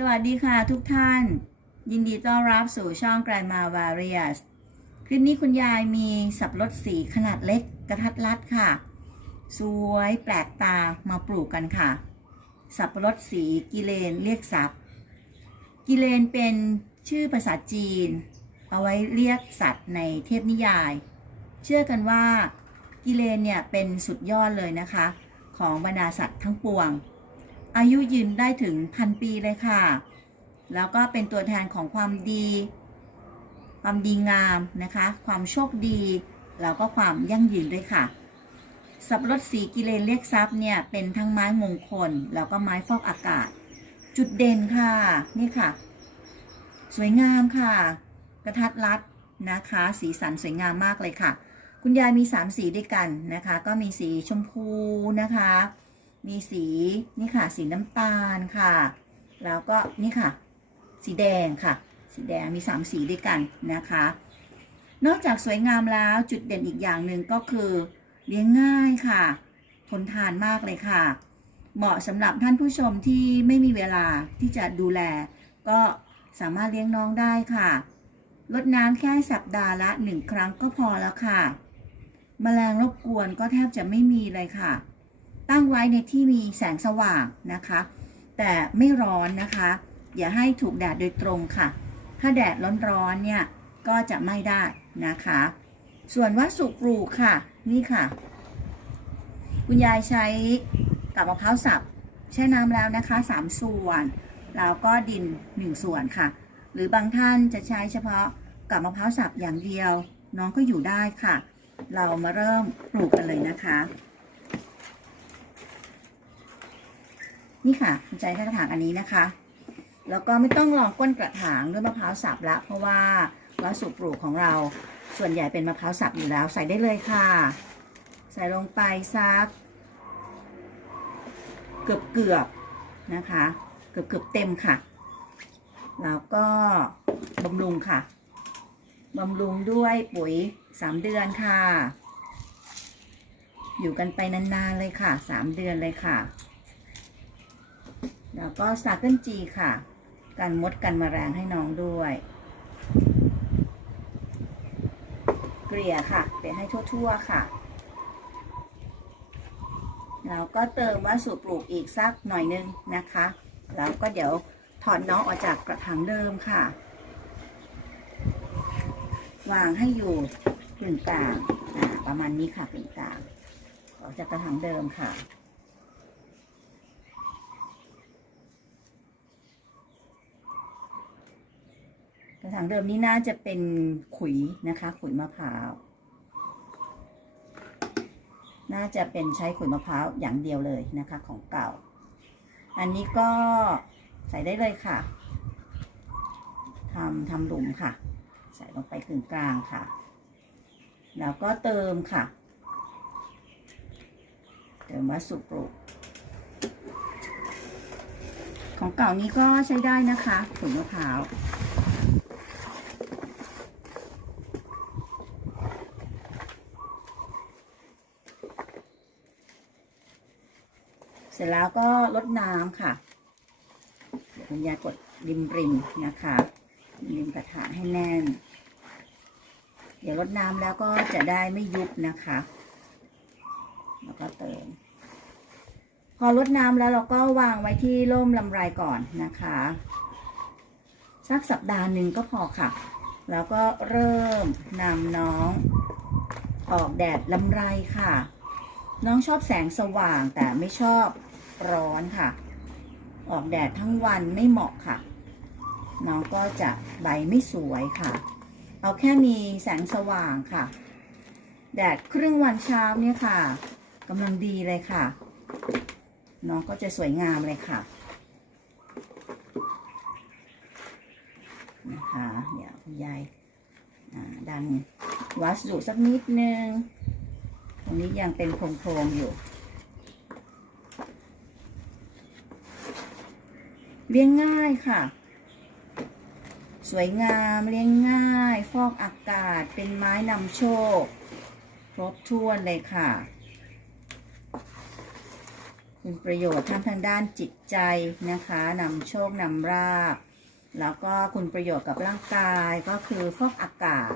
สวัสดีค่ะทุกท่าน ยินดีต้อนรับสู่ช่อง Grandma Various คลิปนี้คุณยายมีสับรดสีขนาดเล็กกระทัดรัดค่ะ สวยแปลกตามาปลูกกันค่ะ สับรดสีกิเลนเรียกสับ กิเลนเป็นชื่อภาษาจีน เอาไว้เรียกสัตว์ในเทพนิยาย เชื่อกันว่ากิเลนเนี่ยเป็นสุดยอดเลยนะคะ ของบรรดาสัตว์ทั้งปวง อายุยืนได้ถึงพันปีเลยค่ะ แล้วก็เป็นตัวแทนของความดี ความดีงามนะคะ ความโชคดี แล้วก็ความยั่งยืนด้วยค่ะ สับรดสีกิเลนเรียกทรัพย์เนี่ยเป็นทั้งไม้มงคล แล้วก็ไม้ฟอกอากาศ จุดเด่นค่ะ นี่ค่ะ สวยงามค่ะ กระทัดรัดนะคะ สีสันสวยงามมากเลยค่ะ คุณยายมี 3 สีด้วยกันนะคะ ก็มีสีชมพูนะคะ มีสีนี่ค่ะ สีน้ำตาลค่ะ แล้วก็นี่ค่ะ สีแดงค่ะ สีแดงมี 3 สีด้วยกันนะคะ นอกจากสวยงามแล้วจุดเด่นอีกอย่างหนึ่งก็คือ เลี้ยงง่ายค่ะ ทนทานมากเลยค่ะ เหมาะสำหรับท่านผู้ชมที่ไม่มีเวลาที่จะดูแล ก็สามารถเลี้ยงน้องได้ค่ะลดน้ำแค่สัปดาห์ละหนึ่งครั้งก็พอแล้วค่ะแมลงรบกวนก็แทบจะไม่มีเลยค่ะ ตั้งไว้ในที่มีแสงสว่างนะคะ แต่ไม่ร้อนนะคะ อย่าให้ถูกแดดโดยตรงค่ะ ถ้าแดดร้อนๆเนี่ยก็จะไม่ได้นะคะ ส่วนวัสดุปลูกค่ะนี่ค่ะ คุณยายใช้กับมะพร้าวสับแช่น้ำแล้วนะคะ 3 ส่วน แล้วก็ดิน 1 ส่วนค่ะ หรือบางท่านจะใช้เฉพาะกับมะพร้าวสับอย่างเดียว น้องก็อยู่ได้ค่ะ เรามาเริ่มปลูกกันเลยนะคะ นี่ค่ะคุณใจกระถางอันนี้นะคะ แล้วก็ไม่ต้องรองก้นกระถางด้วยมะพร้าวสับละ เพราะว่าวัสดุปลูกของเราส่วนใหญ่เป็นมะพร้าวสับอยู่แล้ว ใส่ได้เลยค่ะ ใส่ลงไปซัก เกือบเกือบนะคะ เกือบเกือบเต็มค่ะ แล้วก็บำรุงค่ะบำรุงด้วยปุ๋ย 3 เดือนค่ะ อยู่กันไปนานๆเลยค่ะ 3 เดือนเลยค่ะ แล้วก็สาเกิลจีค่ะ กันมดกันแมลงให้น้องด้วย เกลี่ยค่ะเกลี่ยให้ทั่วๆค่ะ แล้วก็เติมวัสดุปลูกอีกสักหน่อยนึงนะคะ แล้วก็เดี๋ยวถอดน้องออกจากกระถางเดิมค่ะ วางให้อยู่กึ่งกลางประมาณนี้ค่ะกึ่งกลางออกจากกระถางเดิมค่ะ กระถางเดิมนี้น่าจะเป็นขุยนะคะ ขุยมะพร้าว น่าจะเป็นใช้ขุยมะพร้าวอย่างเดียวเลยนะคะ ของเก่า อันนี้ก็ใส่ได้เลยค่ะทำทำหลุมค่ะ ใส่ลงไปกึ่งกลางค่ะ แล้วก็เติมค่ะ เติมวัสดุปลูกของเก่านี้ก็ใช้ได้นะคะขุยมะพร้าว สร็จแล้วก็ลดน้ำค่ะคุณยายกดริมริมนะคะริมกระถางให้แน่น เดี๋ยวลดน้ำแล้วก็จะได้ไม่ยุบนะคะ แล้วก็เติม พอลดน้ำแล้วเราก็วางไว้ที่ร่มลำไรก่อนนะคะสักสัปดาห์หนึ่งก็พอค่ะ แล้วก็เริ่มนำน้องออกแดดลำไรค่ะ น้องชอบแสงสว่างแต่ไม่ชอบ ร้อนค่ะ ออกแดดทั้งวันไม่เหมาะค่ะ น้องก็จะใบไม่สวยค่ะ เอาแค่มีแสงสว่างค่ะ แดดครึ่งวันเช้าเนี่ยค่ะกำลังดีเลยค่ะ น้องก็จะสวยงามเลยค่ะนะคะเดี๋ยวคุณยายดันวัสดุสักนิดนึง ตรงนี้ยังเป็นโครงๆอยู่ เลี้ยงง่ายค่ะ สวยงามเลี้ยงง่าย ฟอกอากาศเป็นไม้นำโชค ครบถ้วนเลยค่ะคุณประโยชน์ทั้งทางด้านจิตใจนะคะนำโชคนำราบ แล้วก็คุณประโยชน์กับร่างกายก็คือฟอกอากาศ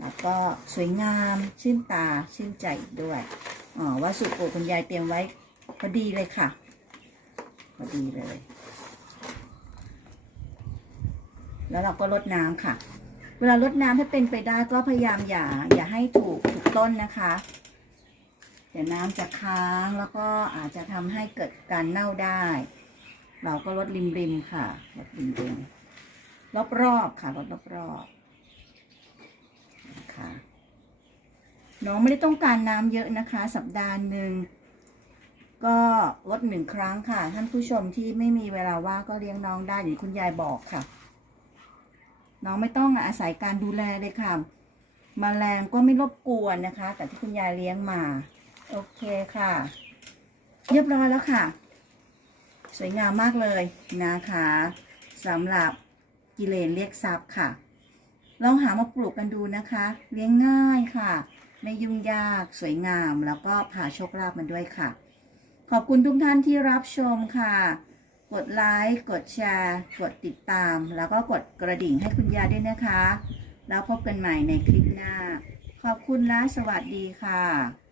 แล้วก็สวยงามชื่นตาชื่นใจด้วยอ๋อว่าสุโกคุณยายเตรียมไว้พอดีเลยค่ะพอดีเลย แล้วเราก็ลดน้ำค่ะ เวลาลดน้ำถ้าเป็นไปได้ก็พยายามอย่า อย่าให้ถูกถูกต้นนะคะเดี๋ยวน้ำจะค้างแล้วก็อาจจะทำให้เกิดการเน่าได้ เราก็ลดริมริมๆค่ะลดริมริมรอบรอบๆค่ะลดรอบรอบๆนะคะน้องไม่ได้ต้องการน้ำเยอะนะคะ สัปดาห์หนึ่งก็ลดหนึ่งครั้งค่ะ ท่านผู้ชมที่ไม่มีเวลาว่างก็เลี้ยงน้องได้อย่างคุณยายบอกค่ะ น้องไม่ต้องอาศัยการดูแลเลยค่ะมแมลงก็ไม่รบกวนนะคะ แต่ที่คุณยายเลี้ยงมา โอเคค่ะ เรียบร้อยแล้วค่ะ สวยงามมากเลยนะคะสำหรับกิเลนเรียกทรัพย์ค่ะ ลองหามาปลูกกันดูนะคะ เลี้ยงง่ายค่ะ ไม่ยุ่งยากสวยงามแล้วก็พาโชคลาภมันด้วยค่ะ ขอบคุณทุกท่านที่รับชมค่ะ กดไลค์กดแชร์กดติดตาม แล้วก็กดกระดิ่งให้คุณยาด้วยนะคะ แล้วพบกันใหม่ในคลิปหน้า ขอบคุณและสวัสดีค่ะ